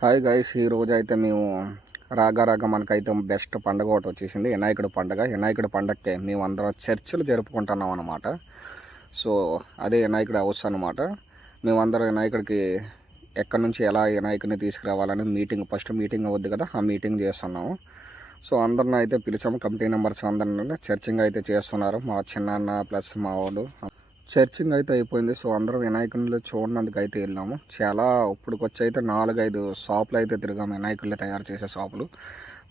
Hi guys, ఈ రోజు అయితే మేము రాగా మనకైతే బెస్ట్ పండుగ ఒకటి వచ్చేసింది. వినాయకుడి పండుగ. వినాయకుడి పండగకే మేము అందరం చర్చలు జరుపుకుంటున్నాం అనమాట. సో అదే వినాయకుడి హౌస్ అనమాట. మేమందరం వినాయకుడికి ఎక్కడి నుంచి ఎలా వినాయకుడిని తీసుకురావాలని ఫస్ట్ మీటింగ్ అవుద్ది కదా, ఆ మీటింగ్ చేస్తున్నాము. సో అందరిని అయితే పిలిచాము, కమిటీ మెంబర్స్ అందరిని చర్చింగ్ అయితే చేస్తున్నారు. మా చిన్నాన్న ప్లస్ మా వాడు చర్చింగ్ అయితే అయిపోయింది. సో అందరం వినాయకుళ్ళు చూడడానికి అయితే వెళ్ళాము. చాలా ఇప్పటికొచ్చి అయితే 4-5 షాపులు అయితే తిరిగాము, వినాయకుళ్ళు తయారు చేసే షాపులు.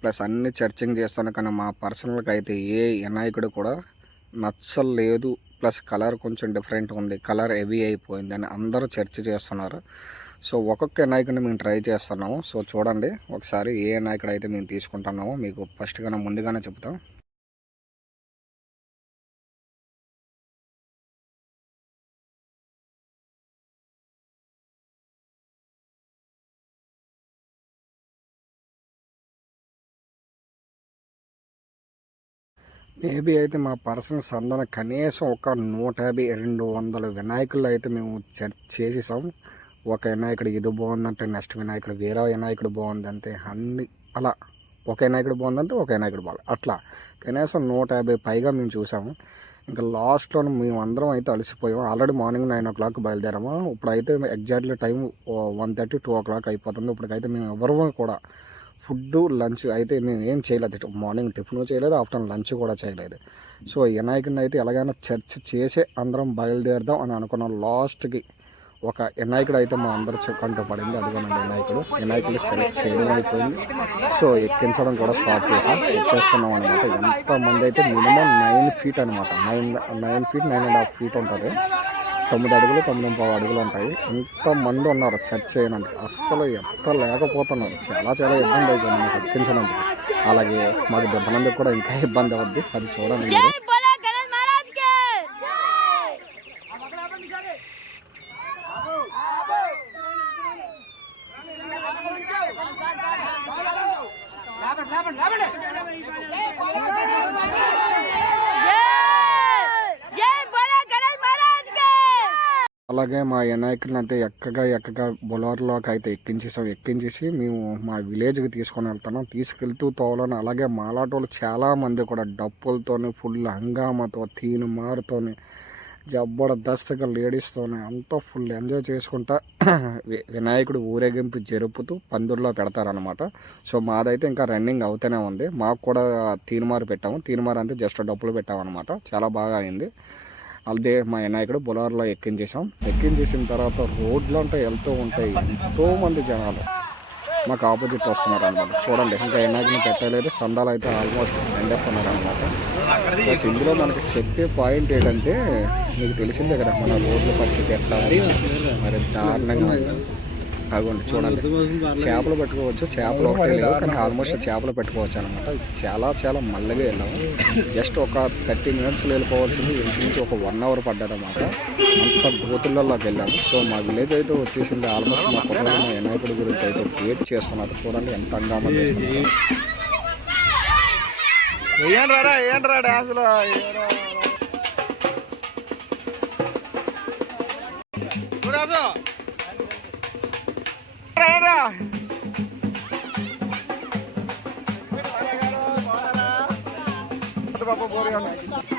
ప్లస్ అన్ని చర్చింగ్ చేస్తాను, కానీ మా పర్సనల్గా అయితే ఏ వినాయకుడు కూడా నచ్చలేదు. ప్లస్ కలర్ కొంచెం డిఫరెంట్ ఉంది, కలర్ హెవీ అయిపోయింది అని అందరూ చర్చ చేస్తున్నారు. సో ఒక్కొక్క వినాయకుడిని మేము ట్రై చేస్తున్నాము. సో చూడండి ఒకసారి ఏ వినాయకుడు అయితే మేము తీసుకుంటున్నామో మీకు ఫస్ట్గానే ముందుగానే చెప్తాం. మేబీ అయితే మా పర్సనల్ సందన కనీసం ఒక 150-200 వినాయకులు అయితే మేము చేసేసాం. ఒక వినాయకుడు ఇది బాగుందంటే నెక్స్ట్ వినాయకుడు వేరే వినాయకుడు బాగుందంటే అన్ని అలా, ఒక వినాయకుడు బాగుందంటే ఒక వినాయకుడు బాగుంది, అట్లా కనీసం 150 పైగా మేము చూసాము. ఇంకా లాస్ట్లో మేము అందరం అయితే అలసిపోయాము. ఆల్రెడీ మార్నింగ్ 9 o'clock బయలుదేరాము. ఇప్పుడైతే ఎగ్జాక్ట్లీ టైం 1:30-2 o'clock అయిపోతుంది. ఇప్పటికైతే మేము ఎవరు కూడా ఫుడ్ లంచ్ అయితే మేము ఏం చేయలేదు. మార్నింగ్ టిఫిన్ చేయలేదు, ఆఫ్టర్నూన్ లంచ్ కూడా చేయలేదు. సో వినాయకుడిని అయితే ఎలాగైనా చర్చ్ చేసే అందరం బయలుదేరదాం అని అనుకున్నాం. లాస్ట్కి ఒక వినాయకుడు అయితే మా అందరూ కంటూ పడింది. అదిగోనండి వినాయకుడు సెలెక్ట్ చేయడం అయిపోయింది. సో ఎక్కించడం కూడా స్టార్ట్ ఎక్కేస్తున్నాం అనమాట. ఎంతమంది అయితే మినిమం 9 feet అనమాట. 9 feet 9.5 feet ఉంటుంది. 9 అడుగులు 9.5 అడుగులు ఉంటాయి. ఎంతమంది ఉన్నారు చర్చ్ చేయడానికి, అస్సలు లేకపోతున్నారు. చాలా ఇబ్బంది అయిపోయింది మాకు ఎక్కించడానికి. అలాగే మాకు దెబ్బనందుకు కూడా ఇంకా ఇబ్బంది అవుద్ది, అది చూడండి. అలాగే మా వినాయకుడిని అయితే ఎక్కగా బొలవర్లోకి అయితే ఎక్కించేసి మేము మా విలేజ్కి తీసుకొని వెళ్తున్నాం. తీసుకెళ్తూ తోలను అలాగే మాలాటోళ్ళు చాలామంది కూడా డప్పులతోని ఫుల్ హంగామాతో మారుతోని జబర్దస్త్గా లేడీస్తోనే అంతా ఫుల్ ఎంజాయ్ చేసుకుంటా వినాయకుడు ఊరేగింపు జరుపుతూ పందిర్లో పెడతారనమాట. సో మాదైతే ఇంకా రన్నింగ్ అవుతూనే ఉంది. మాకు కూడా తీన్మారు పెట్టాము. తీన్మారు అంతే జస్ట్ డప్పులు పెట్టామన్నమాట. చాలా బాగా అయింది. అదే మా వినాయకుడు బొలవర్లో ఎక్కించేసిన తర్వాత రోడ్లు అంటే వెళ్తూ ఉంటాయి, ఎంతోమంది జనాలు మాకు ఆపోజిట్ వస్తున్నారు అనమాట. చూడండి ఇంకా వినాయకుని పెట్టలేదు, సందాలు అయితే ఆల్మోస్ట్ ఎండేస్తున్నారు అనమాట. ప్లస్ ఇందులో మనకి చెప్పే పాయింట్ ఏంటంటే, మీకు తెలిసిందే కదా మన రోడ్ల పరిస్థితి ఎట్లా మరి దారుణంగా. అగోండి చూడండి, చేపలు పెట్టుకోవచ్చు. చేపలు ఒకటే లేవు, కానీ ఆల్మోస్ట్ చేపలు పెట్టుకోవచ్చు అనమాట. చాలా మల్లగా వెళ్ళాము. జస్ట్ ఒక 30 minutes వెళ్ళిపోవాల్సింది ఇంటి నుంచి ఒక 1 hour పడ్డదన్నమాట. అంత గోతులలోకి వెళ్ళాము. సో మా విలేజ్ అయితే వచ్చేసింది. ఆల్మోస్ట్ మా కుటుంబంలో మా వినాయకుడి గురించి అయితే వెయిట్ చేస్తున్నారు. చూడండి ఎంత అంగామా చేస్తున్నారు.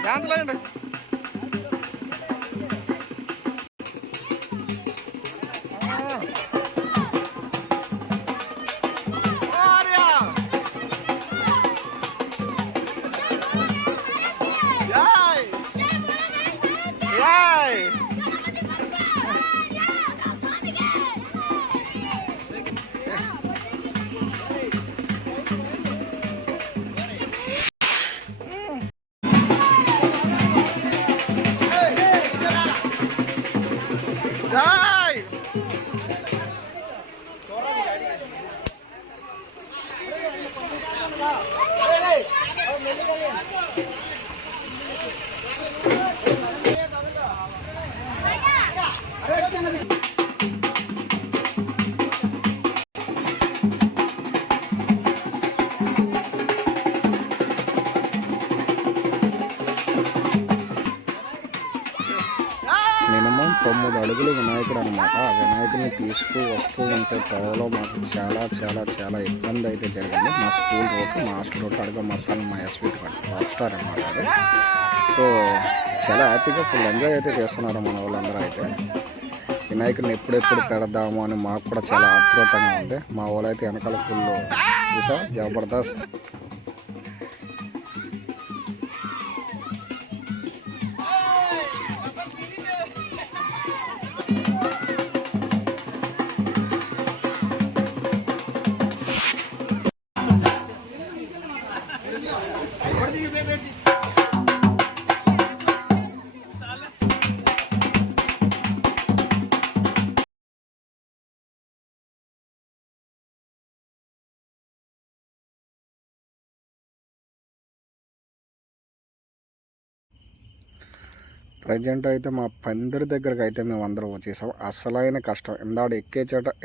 డాన్స్ లేండి. అడుగుల వినాయకుడు అనమాట. ఆ వినాయకుడిని వస్తూ ఉంటే తోవలో మాకు చాలా చాలా చాలా ఇబ్బంది అయితే జరిగింది. మా స్కూల్ రోడ్డు, మా హాస్టల్ రోడ్డు అడుగు మా ఎస్వీట్ రాక్ స్టార్ అనమాట అది. సో చాలా హ్యాపీగా ఫుల్ ఎంజాయ్ అయితే చేస్తున్నారు మన వాళ్ళందరూ అయితే. వినాయకుడిని ఎప్పుడెప్పుడు పెడదాము అని మాకు కూడా చాలా ఆతృతంగా ఉంది. మా వాళ్ళు అయితే వెనకాల ఫుల్ చూసా జబర్దస్త్. ప్రజెంట్ అయితే మా పందిరి దగ్గరకు అయితే మేము అందరం వచ్చేసాం. అసలైన కష్టం ఇందాడు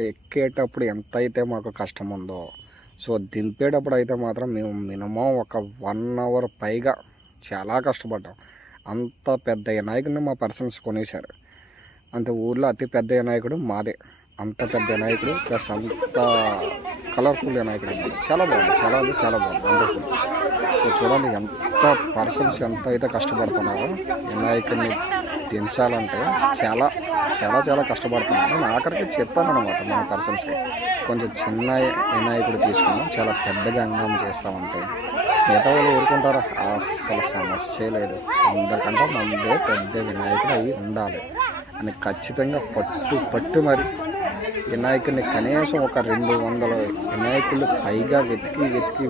ఎక్కేటప్పుడు ఎంత అయితే మాకు కష్టం ఉందో, సో దింపేటప్పుడు అయితే మాత్రం మేము మినిమం ఒక 1 అవర్ పైగా చాలా కష్టపడ్డాం. అంత పెద్ద వినాయకుడిని మా పర్సన్స్ కొనేశారు. అంత ఊర్లో అతి పెద్ద వినాయకుడు మాదే. అంత పెద్ద వినాయకుడు ప్లస్ అంత కలర్ఫుల్ వినాయకుడు అన్నమాట. చాలా బాగుంది, చాలా బాగుంది, వండర్ఫుల్. సో చూడండి ఎంత పర్సన్స్ ఎంత అయితే కష్టపడుతున్నారో వినాయకుడిని దించాలంటే చాలా చాలా చాలా కష్టపడుతున్నారు. నేను ఆఖరికి చెప్పాను అనమాట మన పర్సన్స్కి, కొంచెం చిన్న వినాయకుడు తీసుకున్నాం, చాలా పెద్దగా అంగం చేస్తామంటే మిగతా వాళ్ళు ఊరుకుంటారా? అసలు సమస్య లేదు. అందరికంటే మందే పెద్ద వినాయకుడు అవి ఉండాలి అని ఖచ్చితంగా పట్టు మరి వినాయకుడిని కనీసం ఒక 200 వినాయకులు పైగా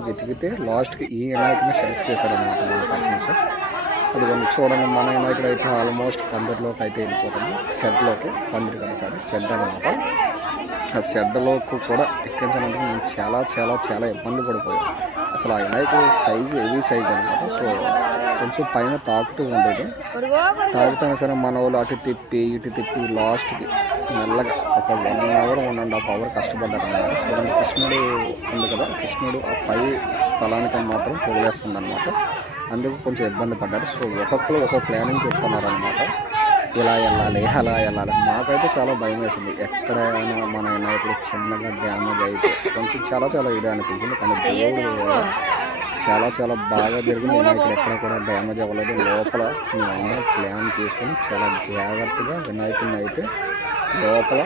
వెతికితే లాస్ట్కి ఈ వినాయకుడిని సెలెక్ట్ చేశారనమాట మన పర్సన్స్. అది కొన్ని చూడండి, మన వినాయకుడు అయితే ఆల్మోస్ట్ పందిరిలోకి అయితే వెళ్ళిపోతుంది. షెడ్లోకి, పందిరి కదా సార్, షెడ్ అనమాట. ఆ షెడ్లోకి కూడా ఎక్కించడానికి మేము చాలా చాలా చాలా ఇబ్బంది పడిపోయాం. అసలు ఆ వినాయకుడు సైజు హెవీ సైజ్ అనమాట. సో కొంచెం పైన తాకుతూ ఉండేది. తాగుతాం సరే మన వాళ్ళు అటు తిప్పి ఇటు తిప్పి లాస్ట్కి మెల్లగా ఒక 1 అవర్ 1.5 అవర్ కష్టపడ్డారు అనమాట. చూడండి, కృష్ణుడు ఉంది కదా, కృష్ణుడు ఆ పై స్థలానికి మాత్రం పొగలేస్తుంది అనమాట. అందుకు కొంచెం ఇబ్బంది పడ్డారు. సో ఒక్కొక్కరు ఒక్కొక్క ప్లానింగ్ చెప్తున్నారు అనమాట, ఇలా వెళ్ళాలి అలా వెళ్ళాలి. మాకైతే చాలా భయం వేసింది. ఎక్కడైనా మన వినాయకుడు చిన్నగా డ్యామేజ్ అయితే కొంచెం చాలా చాలా ఇదే అనిపించింది. కానీ దేవుడు చాలా చాలా బాగా జరిగింది. వినాయకుడు ఎక్కడ కూడా డ్యామేజ్ అవ్వలేదు. లోపల మేమందరం ప్లాన్ చేసుకొని చాలా జాగ్రత్తగా వినాయకుడిని అయితే లోపల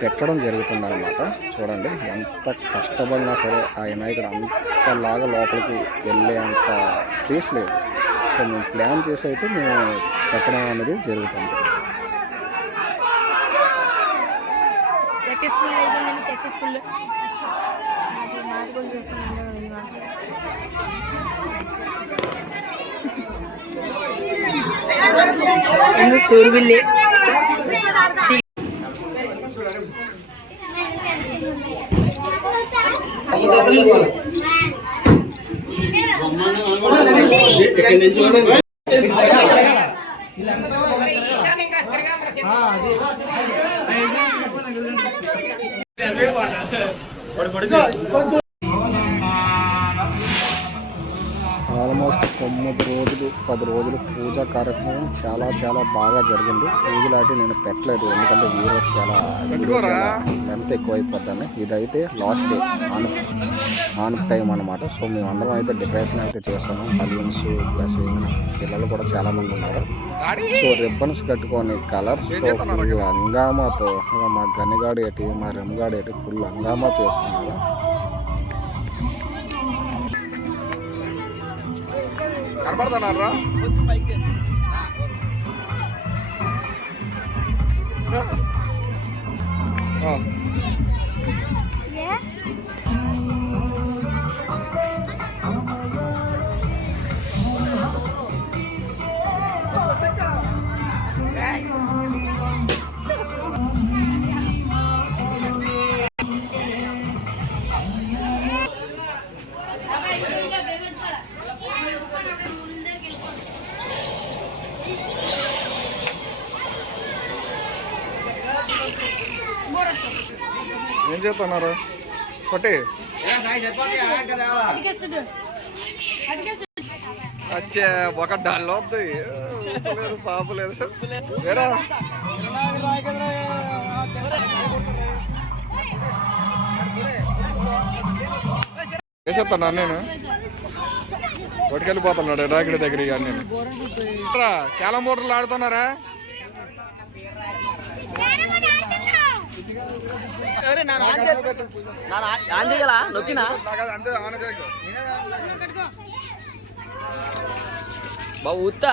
పెట్టడం జరుగుతుంది అనమాట. చూడండి, ఎంత కష్టపడినా సరే ఆ వినాయకుడు అంతలాగా లోపలికి వెళ్ళే అంత ప్లేస్ లేదు. సో మేము ప్లాన్ చేసి అయితే మేము పెట్టడం అనేది జరుగుతుంది. ఆల్మోస్ట్ 9 రోజులు 10 రోజులు పూజా కార్యక్రమం చాలా చాలా బాగా జరిగింది. పూజలాంటి నేను పెట్టలేదు, ఎందుకంటే వీడియో చాలా లెంత్ ఎక్కువైపోతుంది. ఇదైతే లాస్ట్ డే ఆన్ టైం అనమాట. సో మేమందరం అయితే డెకరేషన్ అయితే చేస్తున్నాం. బలూన్స్ ప్లస్ పిల్లలు కూడా చాలామంది ఉన్నారు. సో రిబ్బన్స్ కట్టుకొని కలర్స్తో ఫుల్ హంగామాతో మా గనిగాడు ఏంటి మా రెమ్గాడు ఏంటి ఫుల్ హంగామా చేస్తున్నారు. కనపడుతున్నారా? ఏం చేస్తున్నారు? కొట్టి వచ్చే ఒక డాల్లో వద్దు, పాపలేదు వేరా వేసేస్తాను నేను కొట్టుకెళ్ళిపోతున్నాడు రాకిడి దగ్గర ఇక నేను క్యాలం బోర్డర్లు ఆడుతున్నారా బాబు ఉత్తా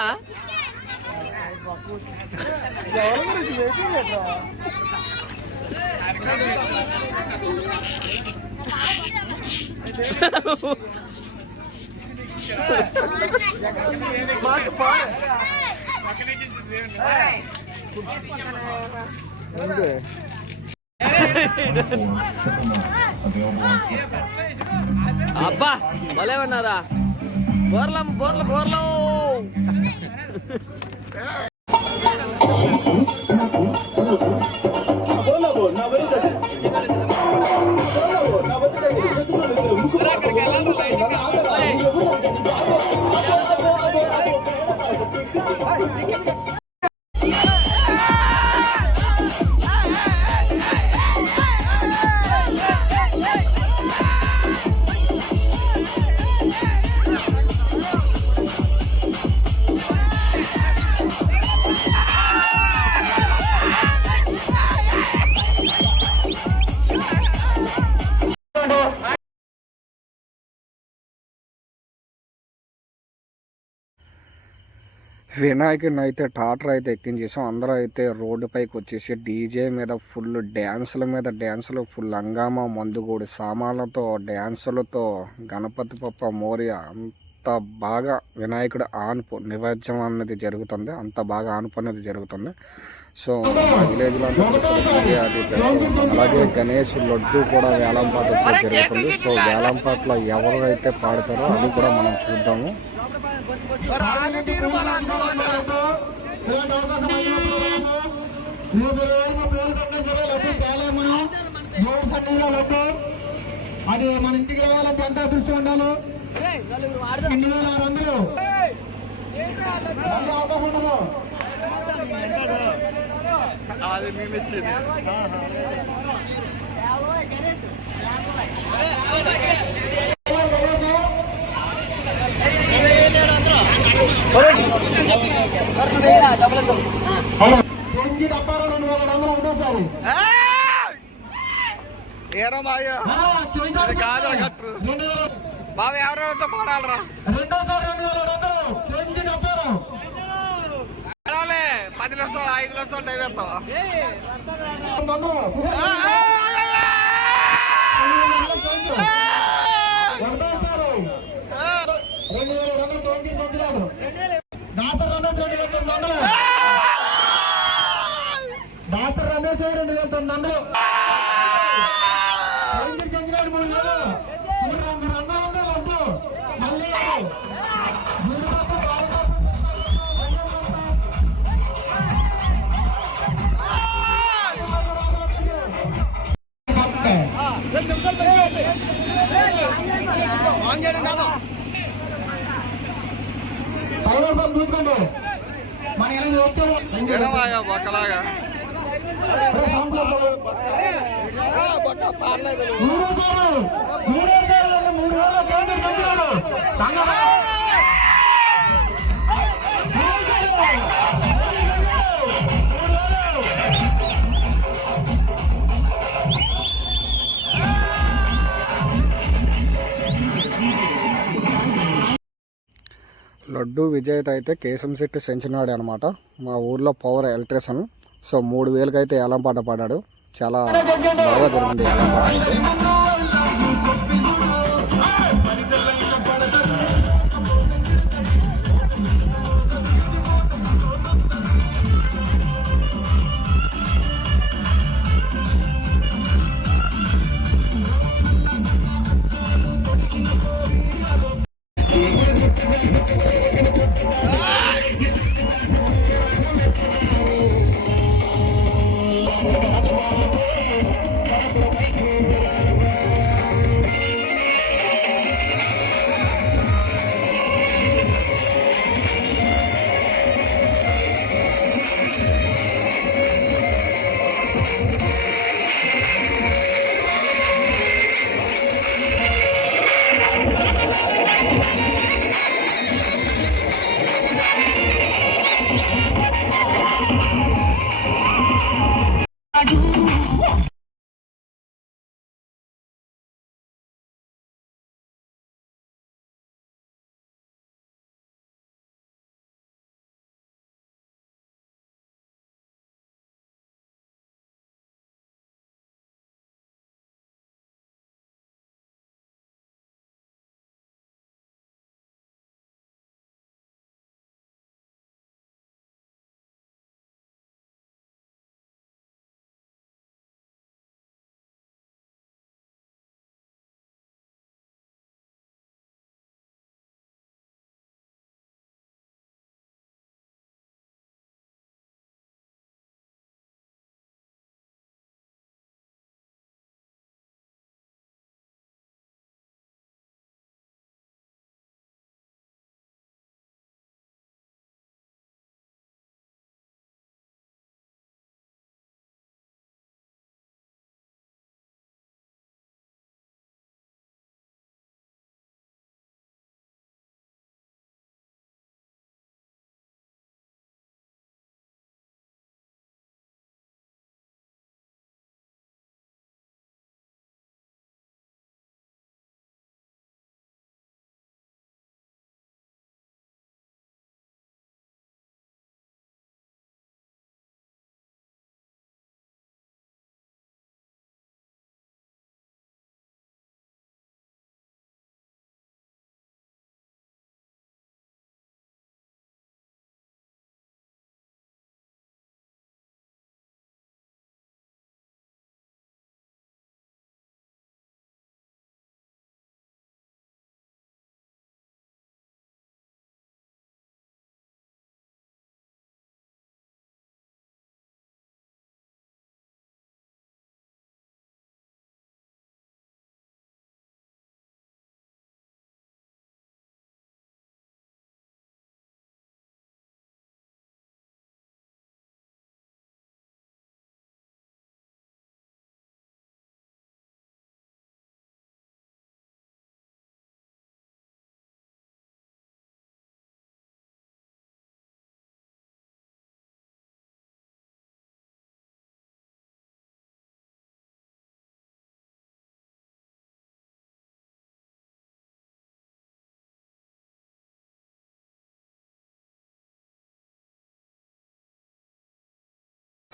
అబ్బా భలే ఉన్నారా బోర్లం బోర్ల బోర్లో వినాయకుడిని అయితే టాటర్ అయితే ఎక్కించేసాం. అందరూ అయితే రోడ్డు పైకి వచ్చేసి డీజే మీద ఫుల్ డ్యాన్సులు ఫుల్ హంగామా మందుగూడి సామాన్లతో డ్యాన్సులతో గణపతి పప్ప మోరియా అంత బాగా వినాయకుడు ఆనుపు నిమజ్జనం అనేది జరుగుతుంది. అంత బాగా ఆనుపు అనేది జరుగుతుంది. సో మా విలేజ్లో అలాగే గణేష్ లడ్డు కూడా వేలంపాట జరుగుతుంది. సో వేలంపాటలో ఎవరైతే పాడతారో అది కూడా మనం చూద్దాము. అది మన ఇంటికి రావాలంటే ఎంత అదృష్టం ఉండాలి. 2600 అవకాశం ఉండదు. అది మేము ఇచ్చింది కాదు కట్టు బాబు ఎవరెవరితో పాడాలరా 10 లక్షలు 5 లక్షలు డైవేస్తావా డాక్టర్ రమేష్ 2900 మళ్ళీ చూసుకోండి మన ఎలా వచ్చారు బొక్కలాగా లడ్డు విజేత అయితే కేశంశెట్టి సెంచినాడు అనమాట. మా ఊర్లో పవర్ ఎలక్ట్రీషియన్. సో 3000కి అయితే ఏలంపాట పాడాడు. చాలా బాగా జరిగింది ఏలంపాట అయితే.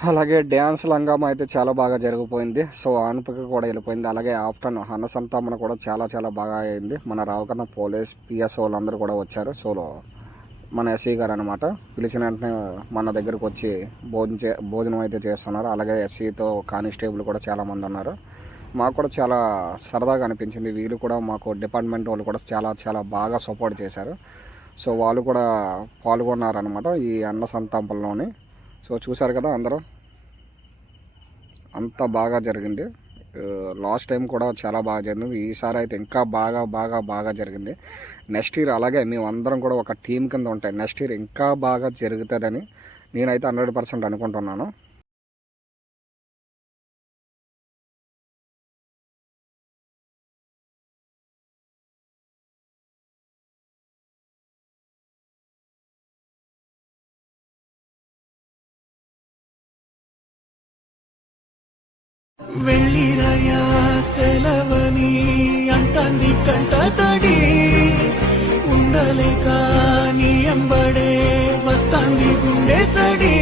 అలాగే డ్యాన్స్ లంగామ అయితే చాలా బాగా జరిగిపోయింది. సో ఆనుపకి కూడా వెళ్ళిపోయింది. అలాగే ఆఫ్టర్నూన్ అన్నసంతామన కూడా చాలా చాలా బాగా అయింది. మన రావుకన్న పోలీస్ పిఎస్ వాళ్ళందరూ కూడా వచ్చారు. సో మన ఎస్సీ గారు అనమాట పిలిచిన వెంటనే మన దగ్గరకు వచ్చి భోజనం అయితే చేస్తున్నారు. అలాగే ఎస్సీతో కానిస్టేబుల్ కూడా చాలామంది ఉన్నారు. మాకు కూడా చాలా సరదాగా అనిపించింది. వీళ్ళు కూడా మాకు డిపార్ట్మెంట్ వాళ్ళు కూడా చాలా చాలా బాగా సపోర్ట్ చేశారు. సో వాళ్ళు కూడా పాల్గొన్నారనమాట ఈ అన్న సంతాపంలోని. సో చూసారు కదా అందరూ, అంత బాగా జరిగింది. లాస్ట్ టైం కూడా చాలా బాగా జరిగింది. ఈసారి అయితే ఇంకా బాగా బాగా బాగా జరిగింది. నెక్స్ట్ ఇయర్ అలాగే మేము అందరం కూడా ఒక టీం కింద ఉంటాయి. నెక్స్ట్ ఇయర్ ఇంకా బాగా జరుగుతుందని నేనైతే 100% అనుకుంటున్నాను. వెళ్ళిరయా సెలవని అంటాంది కంట తడి ఉండలేక నీ ఎంబడే వస్తాంది గుండె సడి